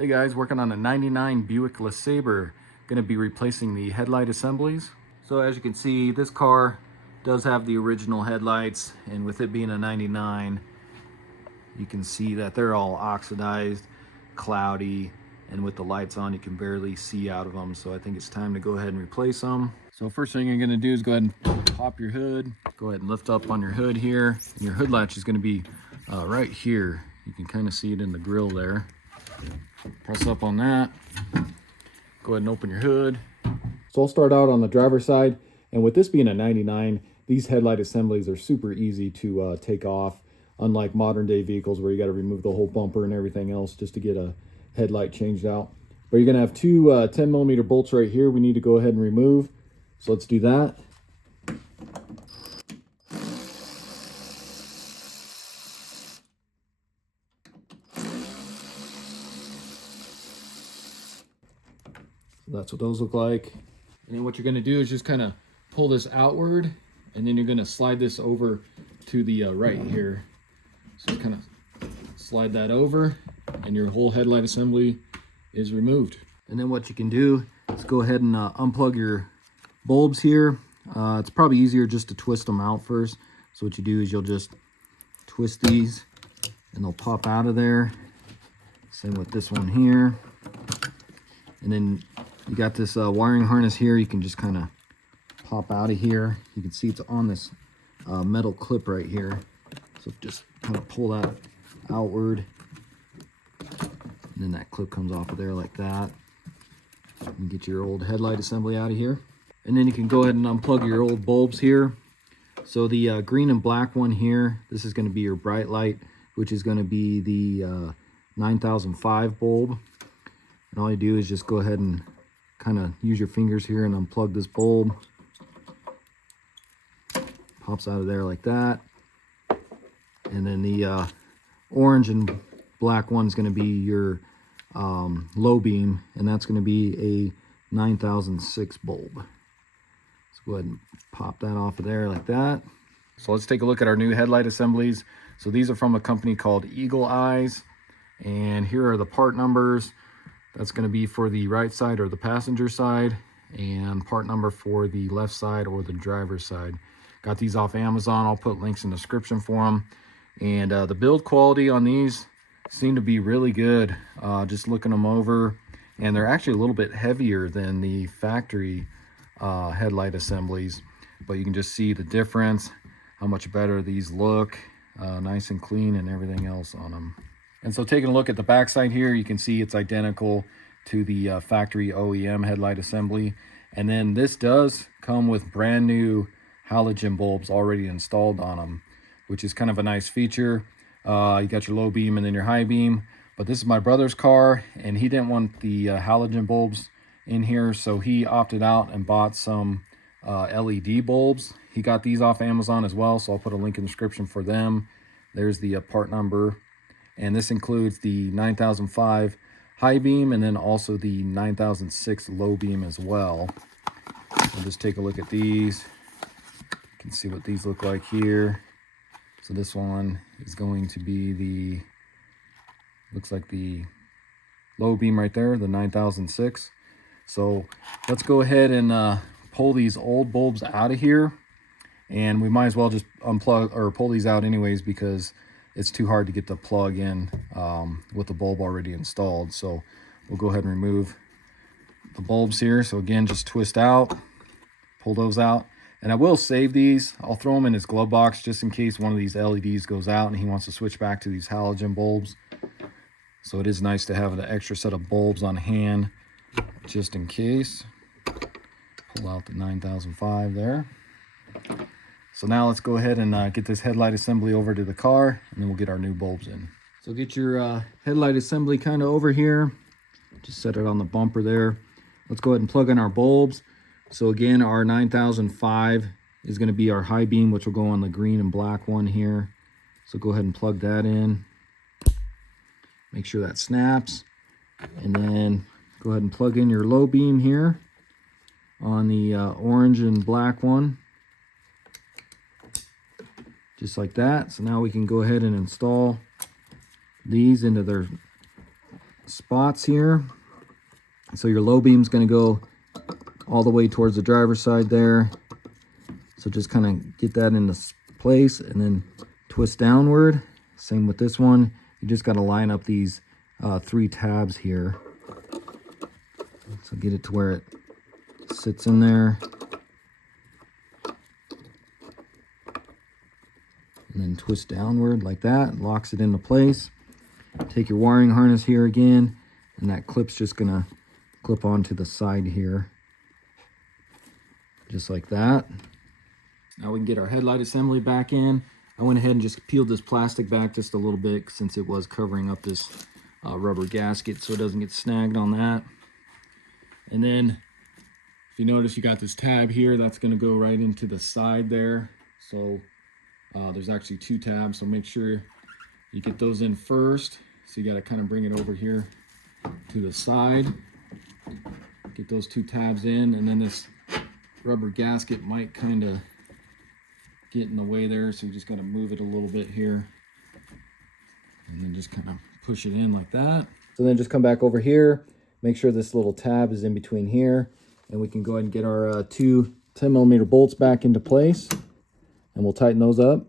Hey guys, working on a 99 Buick Lesabre. Going to be replacing the headlight assemblies. So as you can see, this car does have the original headlights, and with it being a 99, you can see that they're all oxidized, cloudy, and with the lights on, you can barely see out of them. So I think it's time to go ahead and replace them. So first thing you're going to do is go ahead and pop your hood. Go ahead and lift up on your hood here. And your hood latch is going to be right here. You can kind of see it in the grill there. Press up on that. Go ahead and open your hood. So I'll start out on the driver's side, and with this being a 99, these headlight assemblies are super easy to take off, unlike modern day vehicles where you got to remove the whole bumper and everything else just to get a headlight changed out. But you're gonna have two 10mm bolts right here we need to go ahead and remove. So let's do that. That's what those look like. And then what you're gonna do is just kind of pull this outward, and then you're gonna slide this over to the right here. So kind of slide that over, and your whole headlight assembly is removed. And then what you can do is go ahead and unplug your bulbs here. It's probably easier just to twist them out first. So what you do is you'll just twist these, and they'll pop out of there. Same with this one here. And then you got this wiring harness here. You can just kind of pop out of here. You can see it's on this metal clip right here. So just kind of pull that outward. And then that clip comes off of there like that. And get your old headlight assembly out of here. And then you can go ahead and unplug your old bulbs here. So the green and black one here, this is going to be your bright light, which is going to be the 9005 bulb. And all you do is just go ahead and kind of use your fingers here and unplug this bulb. Pops out of there like that. And then the orange and black one is going to be your low beam, and that's going to be a 9006 bulb. So go ahead and pop that off of there like that. So let's take a look at our new headlight assemblies. So these are from a company called Eagle Eyes, and here are the part numbers. That's going to be for the right side or the passenger side, and part number for the left side or the driver's side. Got these off Amazon. I'll put links in the description for them. And the build quality on these seem to be really good. Just looking them over, and they're actually a little bit heavier than the factory headlight assemblies, but you can just see the difference, how much better these look, nice and clean and everything else on them. And so taking a look at the backside here, you can see it's identical to the factory OEM headlight assembly. And then this does come with brand new halogen bulbs already installed on them, which is kind of a nice feature. You got your low beam and then your high beam. But this is my brother's car, and he didn't want the halogen bulbs in here, so he opted out and bought some LED bulbs. He got these off Amazon as well, so I'll put a link in the description for them. There's the part number. And this includes the 9005 high beam and then also the 9006 low beam as well. So just take a look at these. You can see what these look like here. So this one is going to be the, looks like the low beam right there, the 9006. So let's go ahead and pull these old bulbs out of here. And we might as well just unplug or pull these out anyways, because it's too hard to get the plug in with the bulb already installed. So we'll go ahead and remove the bulbs here. So again, just twist out, pull those out. And I will save these. I'll throw them in his glove box just in case one of these LEDs goes out and he wants to switch back to these halogen bulbs. So it is nice to have an extra set of bulbs on hand just in case. Pull out the 9005 there. So now let's go ahead and get this headlight assembly over to the car, and then we'll get our new bulbs in. So get your headlight assembly kind of over here. Just set it on the bumper there. Let's go ahead and plug in our bulbs. So again, our 9005 is going to be our high beam, which will go on the green and black one here. So go ahead and plug that in. Make sure that snaps. And then go ahead and plug in your low beam here on the orange and black one. Just like that. So now we can go ahead and install these into their spots here. So your low beam's going to go all the way towards the driver's side there. So just kind of get that into place and then twist downward. Same with this one. You just got to line up these 3 tabs here. So get it to where it sits in there. And then twist downward like that, locks it into place. Take your wiring harness here again, and that clip's just gonna clip onto the side here. Just like that. Now we can get our headlight assembly back in. I went ahead and just peeled this plastic back just a little bit since it was covering up this rubber gasket so it doesn't get snagged on that. And then if you notice, you got this tab here that's gonna go right into the side there. So there's actually 2 tabs, so make sure you get those in first. So you got to kind of bring it over here to the side. Get those 2 tabs in, and then this rubber gasket might kind of get in the way there, so you just got to move it a little bit here. And then just kind of push it in like that. So then just come back over here, make sure this little tab is in between here, and we can go ahead and get our 2 10mm bolts back into place. And we'll tighten those up.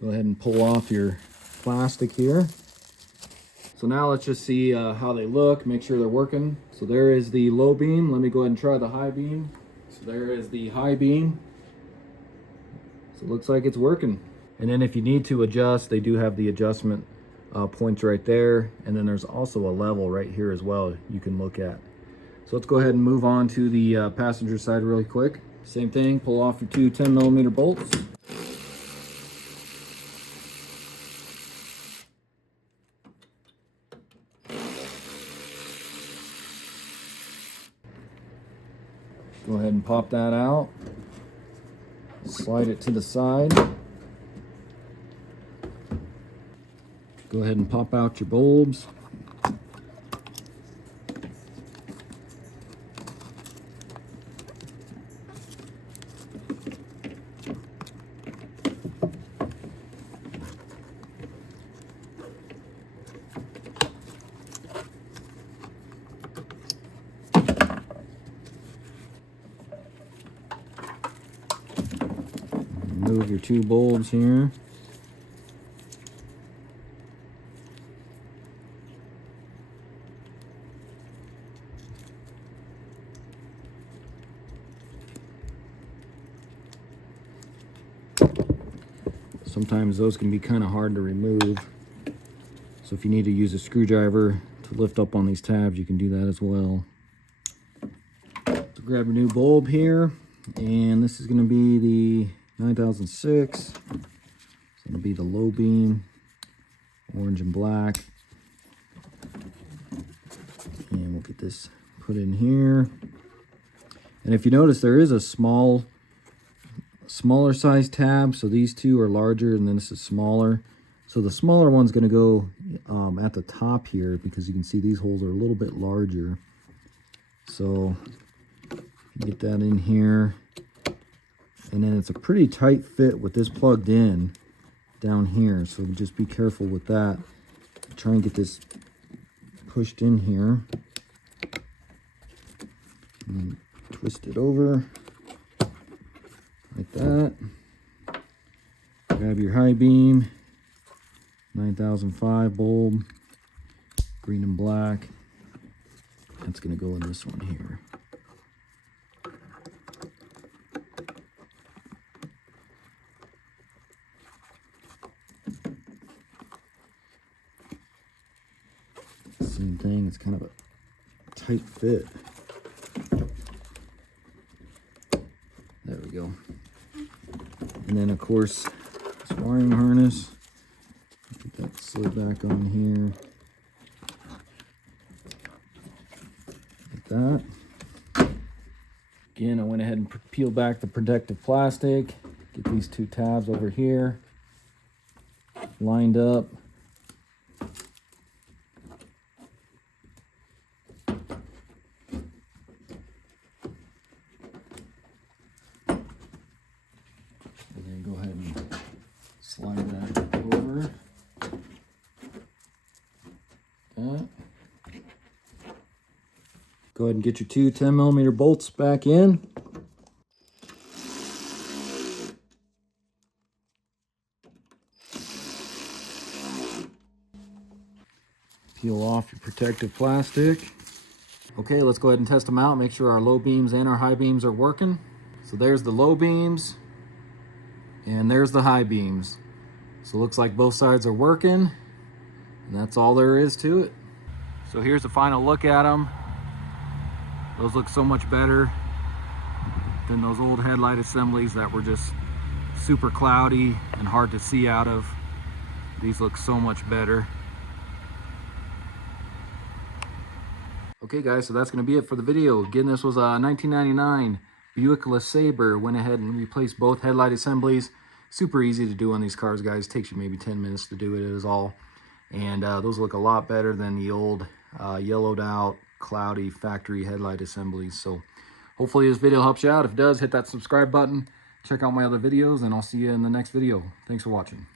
Go ahead and pull off your plastic here. So now let's just see how they look, make sure they're working. So there is the low beam. Let me go ahead and try the high beam. So there is the high beam. So it looks like it's working. And then if you need to adjust, they do have the adjustment points right there, and then there's also a level right here as well you can look at. So let's go ahead and move on to the passenger side really quick. Same thing, pull off your 2 10mm bolts. Go ahead and pop that out. Slide it to the side. Go ahead and pop out your bulbs. Remove your 2 bulbs here. Sometimes those can be kind of hard to remove. So if you need to use a screwdriver to lift up on these tabs, you can do that as well. So grab your new bulb here, and this is going to be the 9006. It's going to be the low beam, orange and black. And we'll get this put in here. And if you notice, there is a smaller size tab, so these 2 are larger and then this is smaller. So the smaller one's going to go at the top here, because you can see these holes are a little bit larger. So get that in here, and then it's a pretty tight fit with this plugged in down here, so just be careful with that. Try and get this pushed in here, and then twist it over like that. Grab your high beam, 9005 bulb, green and black. That's going to go in this one here. Same thing, it's kind of a tight fit. There we go. And then of course, this wiring harness, get that slid back on here. Like that. Again, I went ahead and peeled back the protective plastic. Get these 2 tabs over here lined up. slide that over. That. Go ahead and get your two 10mm bolts back in. Peel off your protective plastic. Okay, let's go ahead and test them out. Make sure our low beams and our high beams are working. So there's the low beams and there's the high beams. So it looks like both sides are working, and that's all there is to it. So here's the final look at them. Those look so much better than those old headlight assemblies that were just super cloudy and hard to see out of. These look so much better. Okay guys, so that's going to be it for the video. Again, this was a 1999 Buick Lesabre. Went ahead and replaced both headlight assemblies. Super easy to do on these cars, guys. Takes you maybe 10 minutes to do it is all. And those look a lot better than the old yellowed out, cloudy factory headlight assemblies. So hopefully this video helps you out. If it does, hit that subscribe button. Check out my other videos, and I'll see you in the next video. Thanks for watching.